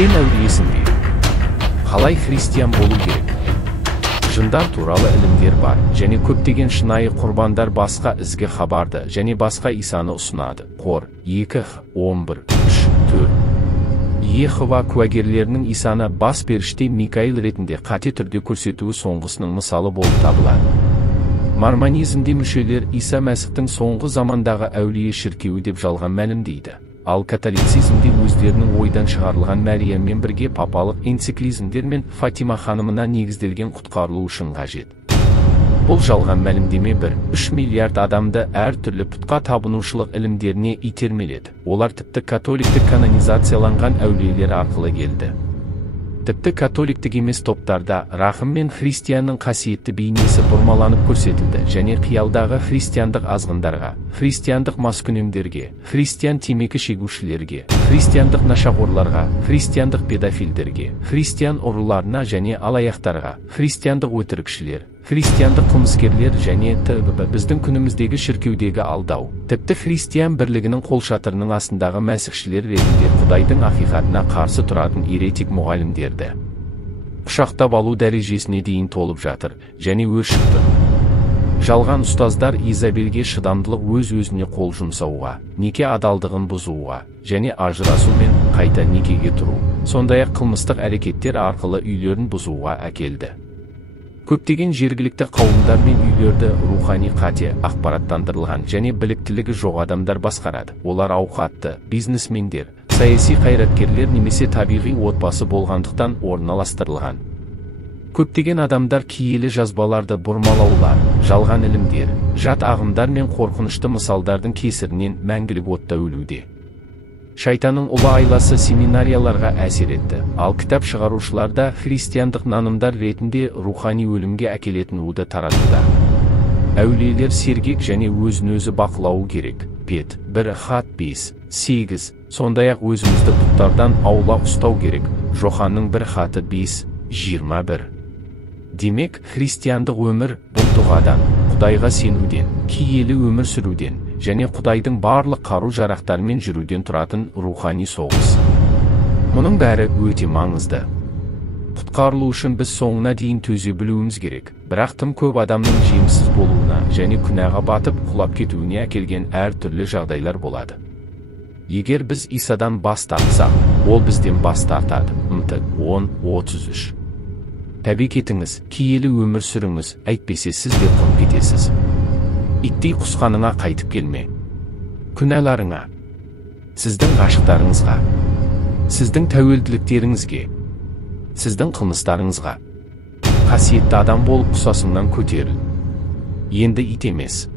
Сен әулиесің бе? Қалай христиан болу керек? Жындар туралы ілімдер бар, және көптеген шынайы құрбандар басқа ізгі хабарды және басқа Исаны ұсынады. Қор 2:11-3-4. Иехова куәгерлерінің Исаны бас періште Микаил ретінде қате түрде көрсетуі соңғысының мысалы болып табылады. Мормонизмде мүшелер Иса Мәсіхтің соңғы замандағы әулие шіркеуі деп жалған мәлімдейді. Ал католицизмде өздерінің ойдан шығарылған Мәрияммен бірге папалық энциклизмдер мен Фатима ханымына негізделген құтқарылу үшін қажет. Бұл жалған мәлімдеме 1,3 миллиард адамды әртүрлі пұтқа табынушылық ілімдеріне итермеледі. Олар тіпті католиктік канонизацияланған әулиелер арқылы келді. Тіпті католиктік емес топтарда рахым мен христианның қасиетті бейнесі бұрмаланып көрсетілді және қиялдағы христиандық азғындарға, христиандық маскүнемдерге, христиан темекі шегушілерге, христиандық нашақорларға, христиандық педофилдерге, христиан ұрыларына және алаяқтарға, христиандық өтірікшілер, христиандық қылмыскерлер және т.б. біздің күніміздегі шіркеудегі алдау, тіпті христиан бірлігінің қолшатырының астындағы мәсіхшілер ретінде Құдайдың ақиқатына қарсы тұратын еретик мұғалімдерді құшақтап алу дәрежесіне дейін толып жатыр және өршіп тұр. Жалған ұстаздар Изабельге шыдамдылық өз-өзіне қол жұмсауға, неке адалдығын бұзуға және ажырасу мен қайта некеге тұру, сондай-ақ қылмыстық әрекеттер арқылы үйлерін бұзуға әкелді. Көптеген жергілікті қауымдар мен үйлерді рухани қате, ақпараттандырылған және біліктілігі жоқ адамдар басқарады. Олар ауқатты, бизнесмендер, саяси қайраткерлер немесе табиғи отбасы болғандықтан орналастырылған. Көптеген адамдар киелі жазбаларды бұрмалаулар, жалған ілімдер, жат ағымдар мен қорқынышты мысалдардың кесірінен мәңгілік отта өлуде. Шайтанның ұлы айласы семинарияларға әсер етті, ал кітап шығарушыларда христиандық нанымдар ретінде рухани өлімге әкелетін уды таратуда. Әулиелер сергек және өзін-өзі бақылауы керек. Пет 1:5-8. Сондай-ақ өзімізді пұттардан аулақ ұстау керек. Жоханның 1:5-21. Демек, христиандық өмір бұл дұғадан, Құдайға сенуден, киелі өмір сүруден және Құдайдың барлық қару-жарақтарымен жүруден тұратын рухани соғыс. Мұның бәрі өте маңызды. Құтқарылу үшін біз соңына дейін төзе білуіміз керек, бірақ тым көп адамның жемсіз болуына және күнәға батып құлап кетуіне әкелген әртүрлі жағдайлар болады. Егер біз Исадан бас тартсақ, ол бізден бас тартады. Мт 10:33. Тәбек етіңіз, киелі өмір сүріңіз, әйтпесе сіз де құрып кетесіз. Иттей құсқаныңа қайтып келме. Күнәларыңа, сіздің ғашықтарыңызға, сіздің тәуелділіктеріңізге, сіздің қылмыстарыңызға, қасиетті адам болып құсасыңнан көтеріл. Енді ит емес.